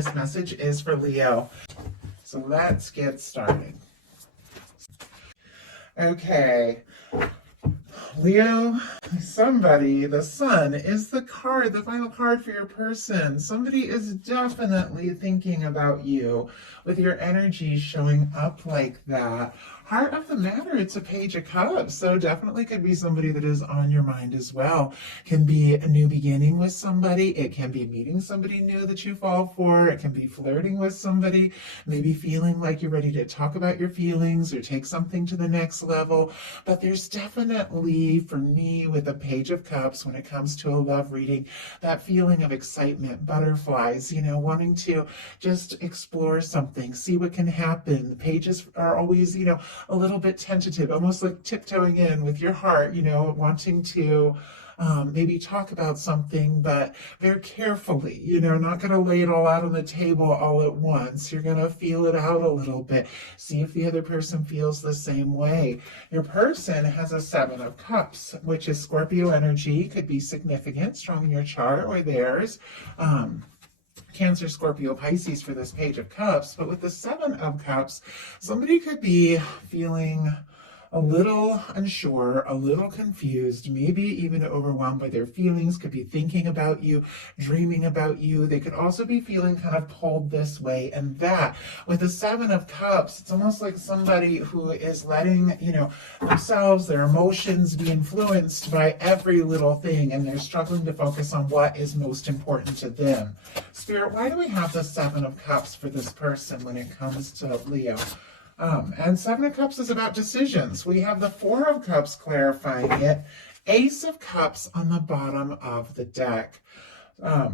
this message is for Leo. So let's get started. Okay. Leo, somebody, the sun is the card, the final card for your person. Somebody is definitely thinking about you with your energy showing up like that. Heart of the matter, it's a Page of Cups, so definitely could be somebody that is on your mind as well. Can be a new beginning with somebody. It can be meeting somebody new that you fall for. It can be flirting with somebody, maybe feeling like you're ready to talk about your feelings or take something to the next level. But there's definitely, for me, with a Page of Cups, when it comes to a love reading, that feeling of excitement, butterflies, wanting to just explore something, see what can happen. The pages are always, a little bit tentative, almost like tiptoeing in with your heart, wanting to maybe talk about something, but very carefully, not going to lay it all out on the table all at once. You're going to feel it out a little bit, see if the other person feels the same way. Your person has a 7 of Cups, which is Scorpio energy, could be significant, strong in your chart or theirs. Cancer, Scorpio, Pisces for this Page of Cups, but with the 7 of Cups, somebody could be feeling a little unsure, a little confused, maybe even overwhelmed by their feelings, could be thinking about you, dreaming about you. They could also be feeling kind of pulled this way and that. With the 7 of Cups, it's almost like somebody who is letting, themselves, their emotions be influenced by every little thing, and they're struggling to focus on what is most important to them. Spirit, why do we have the 7 of Cups for this person when it comes to Leo? And 7 of Cups is about decisions. We have the 4 of Cups clarifying it. Ace of Cups on the bottom of the deck.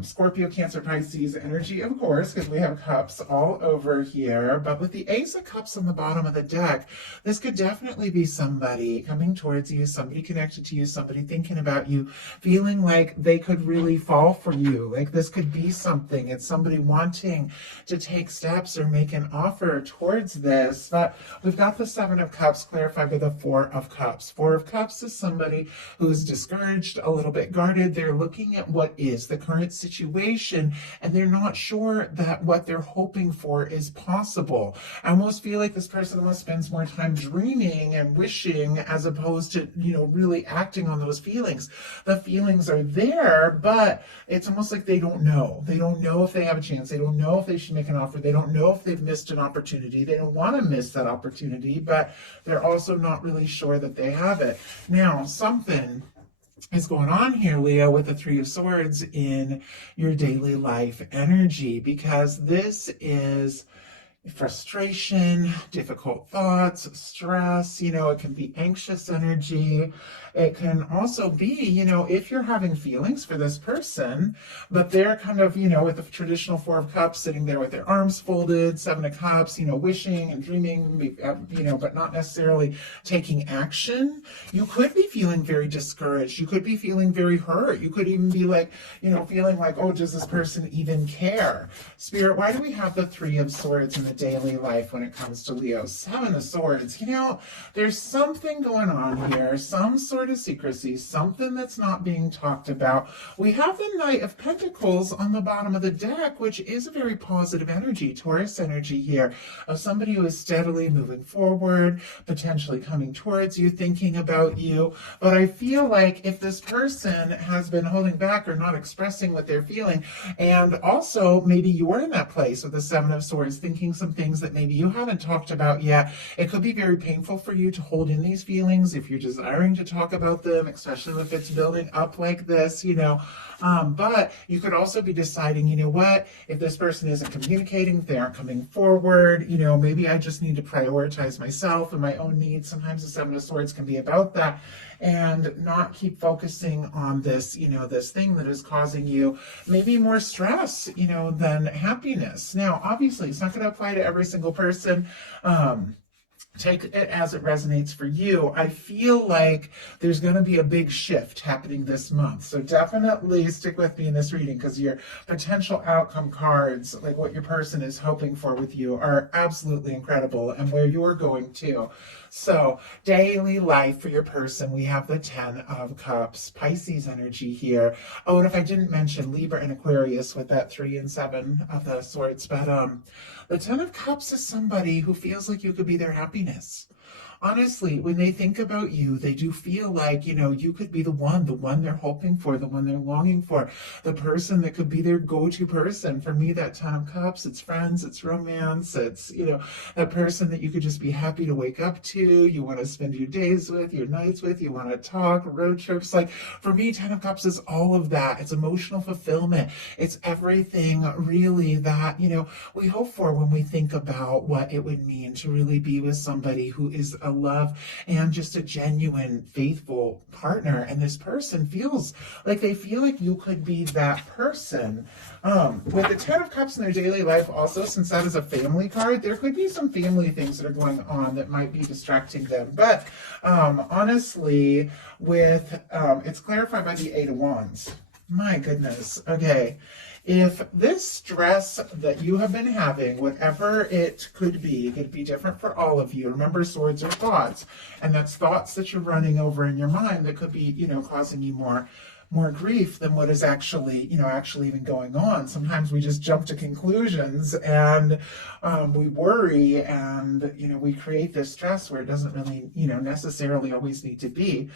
Scorpio, Cancer, Pisces energy, of course, because we have cups all over here. But with the Ace of Cups on the bottom of the deck, this could definitely be somebody coming towards you, somebody connected to you, somebody thinking about you, feeling like they could really fall for you. Like this could be something. It's somebody wanting to take steps or make an offer towards this. But we've got the 7 of Cups clarified by the 4 of Cups. 4 of Cups is somebody who's discouraged, a little bit guarded. They're looking at what is the current situation, and they're not sure that what they're hoping for is possible. I almost feel like this person almost spends more time dreaming and wishing as opposed to, really acting on those feelings. The feelings are there, but it's almost like they don't know. They don't know if they have a chance. They don't know if they should make an offer. They don't know if they've missed an opportunity. They don't want to miss that opportunity, but they're also not really sure that they have it. Now, something is going on here, Leo, with the 3 of Swords in your daily life energy, because this is frustration, difficult thoughts, stress, it can be anxious energy. It can also be, if you're having feelings for this person, but they're kind of, with the traditional 4 of Cups sitting there with their arms folded, 7 of Cups, wishing and dreaming, but not necessarily taking action. You could be feeling very discouraged. You could be feeling very hurt. You could even be like, feeling like, oh, does this person even care? Spirit, why do we have the 3 of Swords in the daily life when it comes to Leo? 7 of Swords, there's something going on here, some sort of secrecy, something that's not being talked about. We have the Knight of Pentacles on the bottom of the deck, which is a very positive energy, Taurus energy here, of somebody who is steadily moving forward, potentially coming towards you, thinking about you. But I feel like if this person has been holding back or not expressing what they're feeling, and also maybe you're in that place with the 7 of Swords, thinking some things that maybe you haven't talked about yet, it could be very painful for you to hold in these feelings if you're desiring to talk about them, especially if it's building up like this, but you could also be deciding, what, if this person isn't communicating, if they aren't coming forward, maybe I just need to prioritize myself and my own needs. Sometimes the 7 of Swords can be about that, and not keep focusing on this, this thing that is causing you maybe more stress, than happiness. Now, obviously, it's not going to apply to every single person. take it as it resonates for you. I feel like there's going to be a big shift happening this month. So definitely stick with me in this reading, because your potential outcome cards, like what your person is hoping for with you, are absolutely incredible, and where you're going to. So daily life for your person, we have the 10 of Cups, Pisces energy here. Oh, and if I didn't mention Libra and Aquarius with that 3 and 7 of the swords, but the 10 of Cups is somebody who feels like you could be their happiness. Honestly, when they think about you, they do feel like, you could be the one they're hoping for, the one they're longing for, the person that could be their go-to person. For me, that 10 of Cups, it's friends, it's romance, it's, that person that you could just be happy to wake up to, you want to spend your days with, your nights with, you want to talk, road trips. Like, for me, 10 of Cups is all of that. It's emotional fulfillment. It's everything really that, we hope for when we think about what it would mean to really be with somebody who is a love and just a genuine, faithful partner. And this person feels like you could be that person. With the 10 of Cups in their daily life also, since that is a family card, there could be some family things that are going on that might be distracting them. But honestly, with it's clarified by the 8 of Wands. My goodness. Okay. If this stress that you have been having, whatever it could be different for all of you. Remember, swords are thoughts, and that's thoughts that you're running over in your mind that could be, causing you more grief than what is actually even going on. Sometimes we just jump to conclusions, and we worry, and, we create this stress where it doesn't really, necessarily always need to be.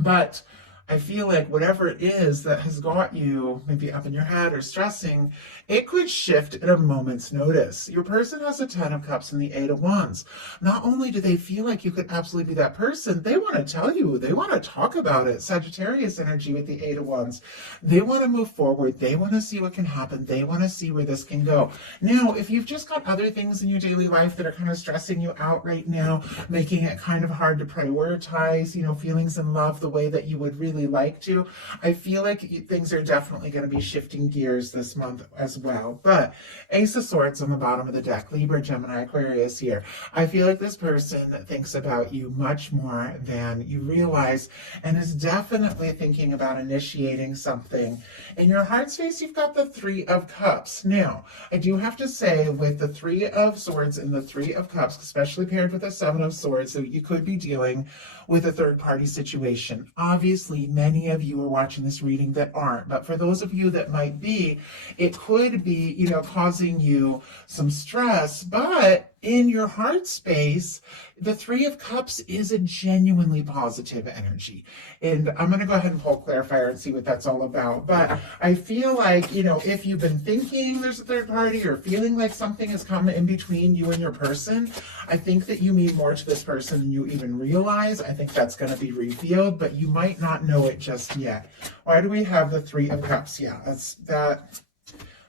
But I feel like whatever it is that has got you maybe up in your head or stressing, it could shift at a moment's notice. Your person has a 10 of Cups and the 8 of Wands. Not only do they feel like you could absolutely be that person, they want to tell you, they want to talk about it. Sagittarius energy with the 8 of Wands. They want to move forward. They want to see what can happen. They want to see where this can go. Now, if you've just got other things in your daily life that are kind of stressing you out right now, making it kind of hard to prioritize, feelings in love the way that you would really like to, I feel like things are definitely going to be shifting gears this month as well. But Ace of Swords on the bottom of the deck, Libra, Gemini, Aquarius here. I feel like this person thinks about you much more than you realize, and is definitely thinking about initiating something. In your heart space, you've got the 3 of Cups. Now, I do have to say, with the 3 of Swords and the 3 of Cups, especially paired with the 7 of Swords, so you could be dealing with a third-party situation. Obviously, many of you are watching this reading that aren't, but for those of you that might be, it could be, causing you some stress. But in your heart space, the 3 of Cups is a genuinely positive energy. And I'm going to go ahead and pull clarifier and see what that's all about. But I feel like, if you've been thinking there's a third party, or feeling like something has come in between you and your person, I think that you mean more to this person than you even realize. I think that's going to be revealed, but you might not know it just yet. Why do we have the 3 of Cups? Yeah,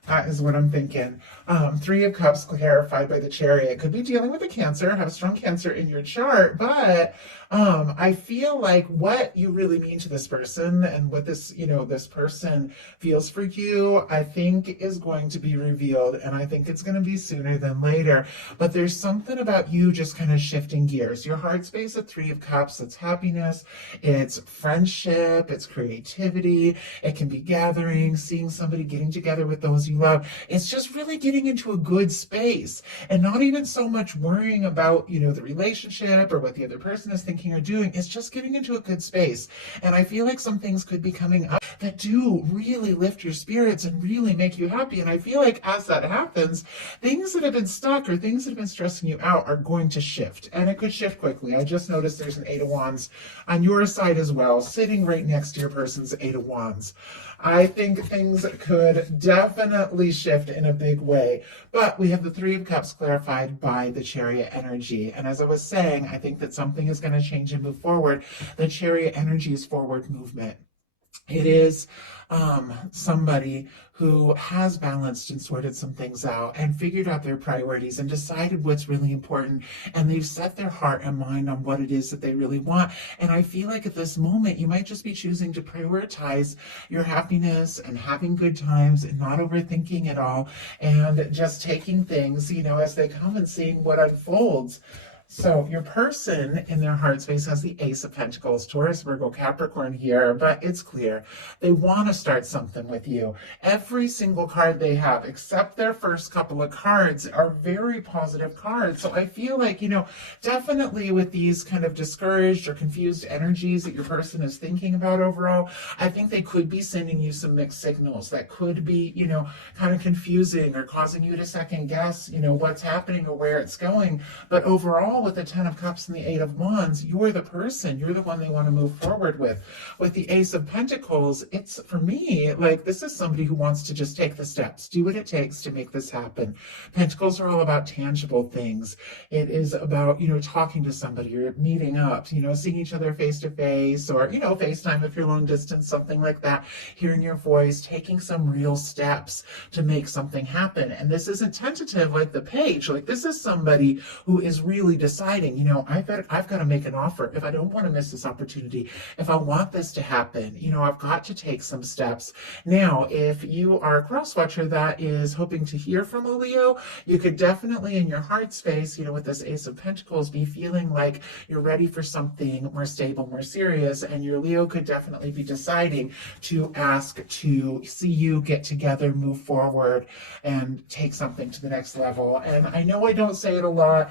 that is what I'm thinking. 3 of Cups clarified by the Chariot. Could be dealing with a Cancer, have a strong Cancer in your chart, but I feel like what you really mean to this person and what this, this person feels for you, I think is going to be revealed, and I think it's going to be sooner than later. But there's something about you just kind of shifting gears. Your heart space at 3 of Cups, it's happiness, it's friendship, it's creativity, it can be gathering, seeing somebody, getting together with those you love. It's just really getting into a good space, and not even so much worrying about, the relationship or what the other person is thinking or doing. It's just getting into a good space. And I feel like some things could be coming up that do really lift your spirits and really make you happy. And I feel like as that happens, things that have been stuck or things that have been stressing you out are going to shift, and it could shift quickly. I just noticed there's an 8 of Wands on your side as well, sitting right next to your person's 8 of Wands. I think things could definitely shift in a big way. But we have the 3 of Cups clarified by the Chariot energy. And as I was saying, I think that something is going to change and move forward. The Chariot energy is forward movement. It is somebody who has balanced and sorted some things out and figured out their priorities and decided what's really important. And they've set their heart and mind on what it is that they really want. And I feel like at this moment, you might just be choosing to prioritize your happiness and having good times and not overthinking it all and just taking things, as they come and seeing what unfolds. So your person in their heart space has the Ace of Pentacles, Taurus, Virgo, Capricorn here, but it's clear they want to start something with you. Every single card they have, except their first couple of cards, are very positive cards. So I feel like, definitely with these kind of discouraged or confused energies that your person is thinking about overall, I think they could be sending you some mixed signals that could be, kind of confusing or causing you to second guess, what's happening or where it's going. But overall, with the Ten of Cups and the Eight of Wands, you're the person, you're the one they want to move forward with. With the Ace of Pentacles, it's, for me, like this is somebody who wants to just take the steps, do what it takes to make this happen. Pentacles are all about tangible things. It is about, talking to somebody or meeting up, seeing each other face to face or, FaceTime if you're long distance, something like that, hearing your voice, taking some real steps to make something happen. And this isn't tentative like the Page. Like this is somebody who is really deciding, I've got to make an offer. If I don't want to miss this opportunity, if I want this to happen, I've got to take some steps. Now, if you are a cross watcher that is hoping to hear from a Leo, you could definitely in your heart space, with this Ace of Pentacles, be feeling like you're ready for something more stable, more serious, and your Leo could definitely be deciding to ask to see you get together, move forward, and take something to the next level. And I know I don't say it a lot,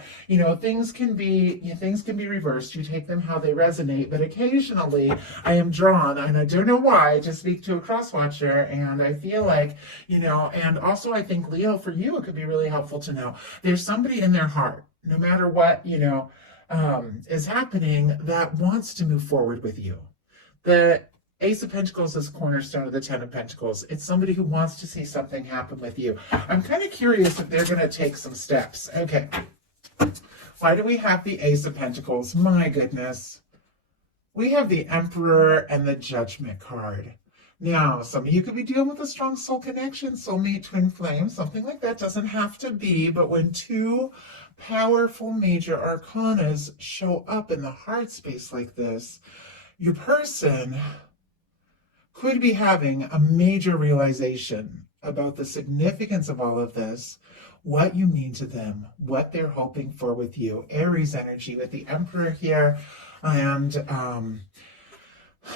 things can be reversed. You take them how they resonate, but occasionally I am drawn, and I don't know why, to speak to a cross watcher, and I feel like, and also I think, Leo, for you, it could be really helpful to know there's somebody in their heart, no matter what, is happening, that wants to move forward with you. The Ace of Pentacles is cornerstone of the Ten of Pentacles. It's somebody who wants to see something happen with you. I'm kind of curious if they're going to take some steps. Okay. Why do we have the Ace of Pentacles? My goodness. We have the Emperor and the Judgment card. Now, some of you could be dealing with a strong soul connection, soulmate, twin flame, something like that. Doesn't have to be, but when two powerful major arcanas show up in the heart space like this, your person could be having a major realization about the significance of all of this, what you mean to them, what they're hoping for with you. Aries energy with the Emperor here, and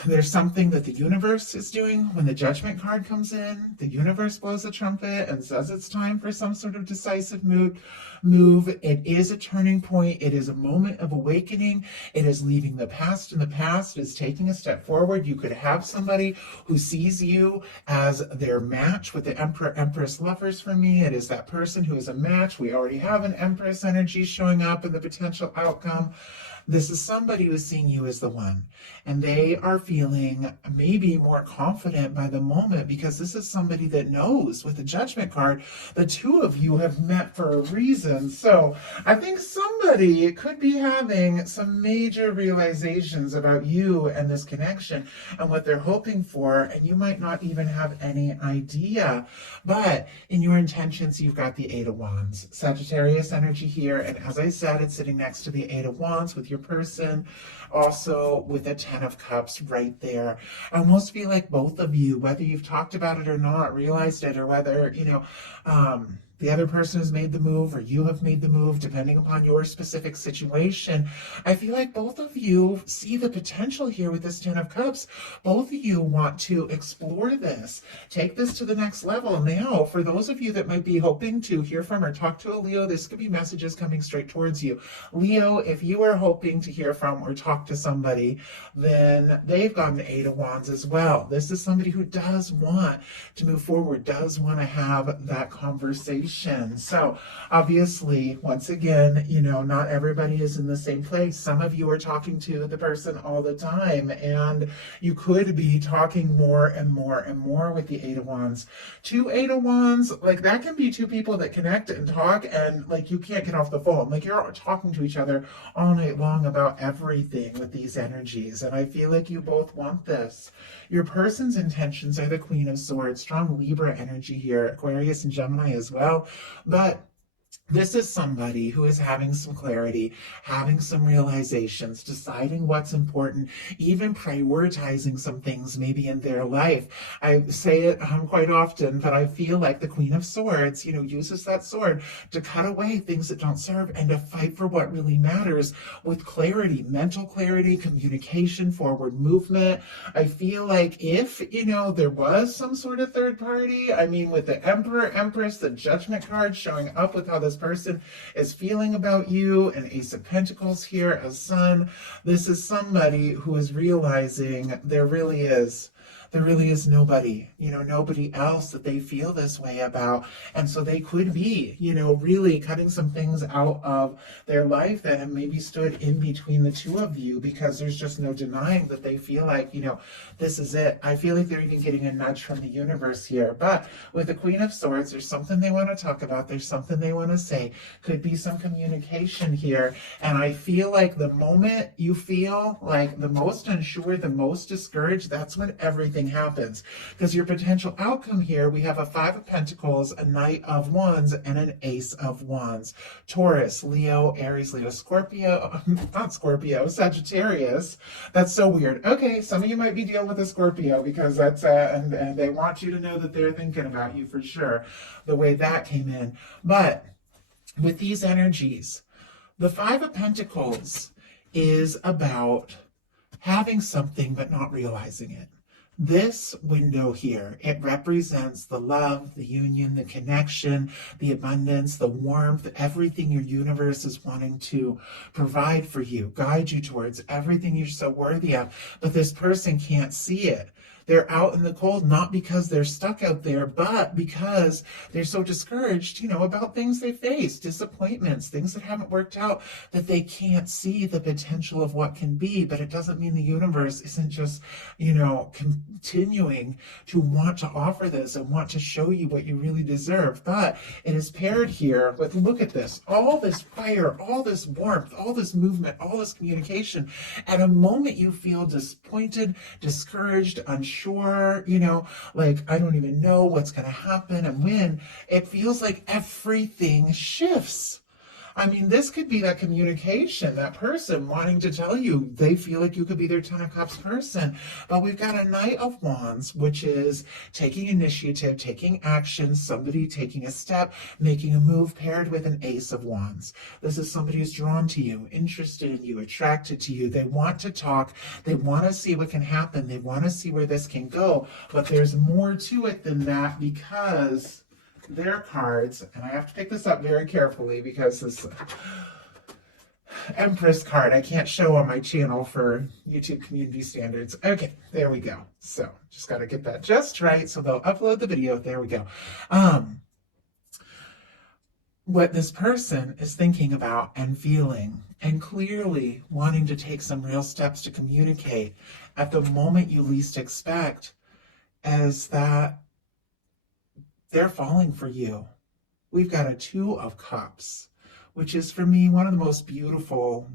there's something that the universe is doing. When the Judgment card comes in, the universe blows a trumpet and says it's time for some sort of decisive move. It is a turning point. It is a moment of awakening. It is leaving the past in the past. It is taking a step forward. You could have somebody who sees you as their match. With the Emperor, Empress, Lovers, for me, it is that person who is a match. We already have an Empress energy showing up in the potential outcome. This is somebody who is seeing you as the one, and they are feeling maybe more confident by the moment, because this is somebody that knows, with the Judgment card, the two of you have met for a reason. So I think somebody could be having some major realizations about you and this connection and what they're hoping for, and you might not even have any idea. But in your intentions, you've got the Eight of Wands, Sagittarius energy here, and as I said, it's sitting next to the Eight of Wands with your person, also with a Ten of Cups right there. I almost feel like both of you, whether you've talked about it or not, realized it, or whether, the other person has made the move or you have made the move, depending upon your specific situation. I feel like both of you see the potential here with this Ten of Cups. Both of you want to explore this, take this to the next level. Now, for those of you that might be hoping to hear from or talk to a Leo, this could be messages coming straight towards you. Leo, if you are hoping to hear from or talk to somebody, then they've got an Eight of Wands as well. This is somebody who does want to move forward, does want to have that conversation. communication. So obviously, once again, not everybody is in the same place. Some of you are talking to the person all the time, and you could be talking more and more and more with the Eight of Wands. Two Eight of Wands, like that can be two people that connect and talk, and like you can't get off the phone. Like you're talking to each other all night long about everything with these energies. And I feel like you both want this. Your person's intentions are the Queen of Swords, strong Libra energy here, Aquarius and Gemini as well. But this is somebody who is having some clarity, having some realizations, deciding what's important, even prioritizing some things maybe in their life. I say it quite often, but I feel like the Queen of Swords, uses that sword to cut away things that don't serve and to fight for what really matters with clarity, mental clarity, communication, forward movement. I feel like if, there was some sort of third party, I mean, with the Emperor, Empress, the Judgment card showing up with how this person is feeling about you, and Ace of Pentacles here, a Sun. This is somebody who is realizing there really is nobody, nobody else that they feel this way about. And so they could be, really cutting some things out of their life that have maybe stood in between the two of you, because there's just no denying that they feel like, this is it. I feel like they're even getting a nudge from the universe here. But with the Queen of Swords, there's something they want to talk about. There's something they want to say. Could be some communication here. And I feel like the moment you feel like the most unsure, the most discouraged, that's when everything happens. Because your potential outcome here, we have a Five of Pentacles, a Knight of Wands, and an Ace of Wands. Taurus, Leo, Aries, Leo, Scorpio, not Scorpio, Sagittarius. That's so weird. Okay, some of you might be dealing with a Scorpio, because that's, and they want you to know that they're thinking about you for sure, the way that came in. But with these energies, the Five of Pentacles is about having something but not realizing it. This window here, it represents the love, the union, the connection, the abundance, the warmth, everything your universe is wanting to provide for you, guide you towards, everything you're so worthy of. But this person can't see it. They're out in the cold, not because they're stuck out there, but because they're so discouraged, about things they face, disappointments, things that haven't worked out, that they can't see the potential of what can be. But it doesn't mean the universe isn't just, continuing to want to offer this and want to show you what you really deserve. But it is paired here with, look at this, all this fire, all this warmth, all this movement, all this communication. At a moment you feel disappointed, discouraged, unsure, like, I don't even know what's going to happen and when, it feels like everything shifts. I mean, this could be that communication, that person wanting to tell you they feel like you could be their Ten of Cups person. But we've got a Knight of Wands, which is taking initiative, taking action, somebody taking a step, making a move, paired with an Ace of Wands. This is somebody who's drawn to you, interested in you, attracted to you. They want to talk. They want to see what can happen. They want to see where this can go. But there's more to it than that, because their cards, and I have to pick this up very carefully because this Empress card I can't show on my channel for YouTube community standards. Okay, there we go. So just got to get that just right, so they'll upload the video. There we go. What this person is thinking about and feeling, and clearly wanting to take some real steps to communicate at the moment you least expect, is that they're falling for you. We've got a Two of Cups, which is, for me, one of the most beautiful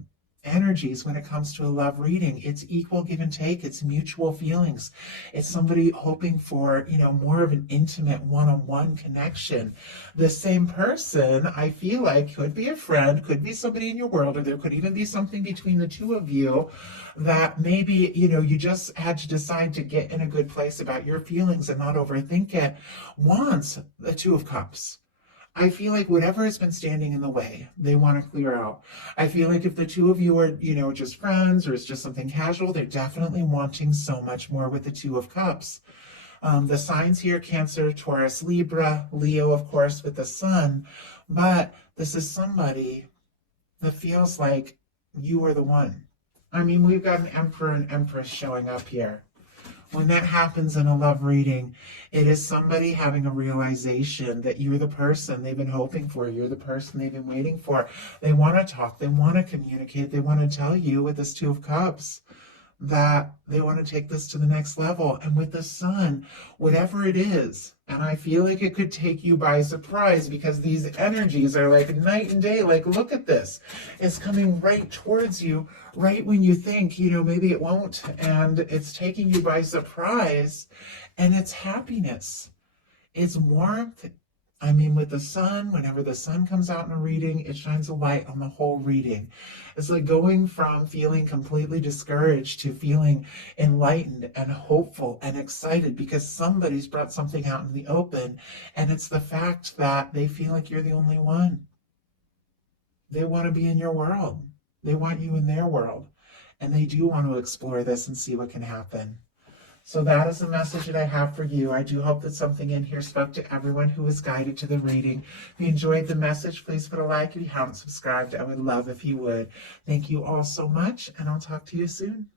energies when it comes to a love reading. It's equal give and take. It's mutual feelings. It's somebody hoping for, more of an intimate one-on-one connection. The same person, I feel like, could be a friend, could be somebody in your world, or there could even be something between the two of you that maybe, you just had to decide to get in a good place about your feelings and not overthink it, wants the Two of Cups. I feel like whatever has been standing in the way, they want to clear out. I feel like if the two of you are, just friends, or it's just something casual, they're definitely wanting so much more with the Two of Cups. The signs here, Cancer, Taurus, Libra, Leo, of course, with the Sun. But this is somebody that feels like you are the one. I mean, we've got an Emperor and Empress showing up here. When that happens in a love reading, it is somebody having a realization that you're the person they've been hoping for. You're the person they've been waiting for. They want to talk. They want to communicate. They want to tell you with this Two of Cups that they want to take this to the next level. And with the Sun, whatever it is, and I feel like it could take you by surprise because these energies are like night and day. Like, look at this. It's coming right towards you, right when you think, maybe it won't. And it's taking you by surprise. And it's happiness. It's warmth. I mean, with the Sun, whenever the Sun comes out in a reading, it shines a light on the whole reading. It's like going from feeling completely discouraged to feeling enlightened and hopeful and excited because somebody's brought something out in the open. And it's the fact that they feel like you're the only one. They want to be in your world. They want you in their world. And they do want to explore this and see what can happen. So that is the message that I have for you. I do hope that something in here spoke to everyone who was guided to the reading. If you enjoyed the message, please put a like. If you haven't subscribed, I would love if you would. Thank you all so much, and I'll talk to you soon.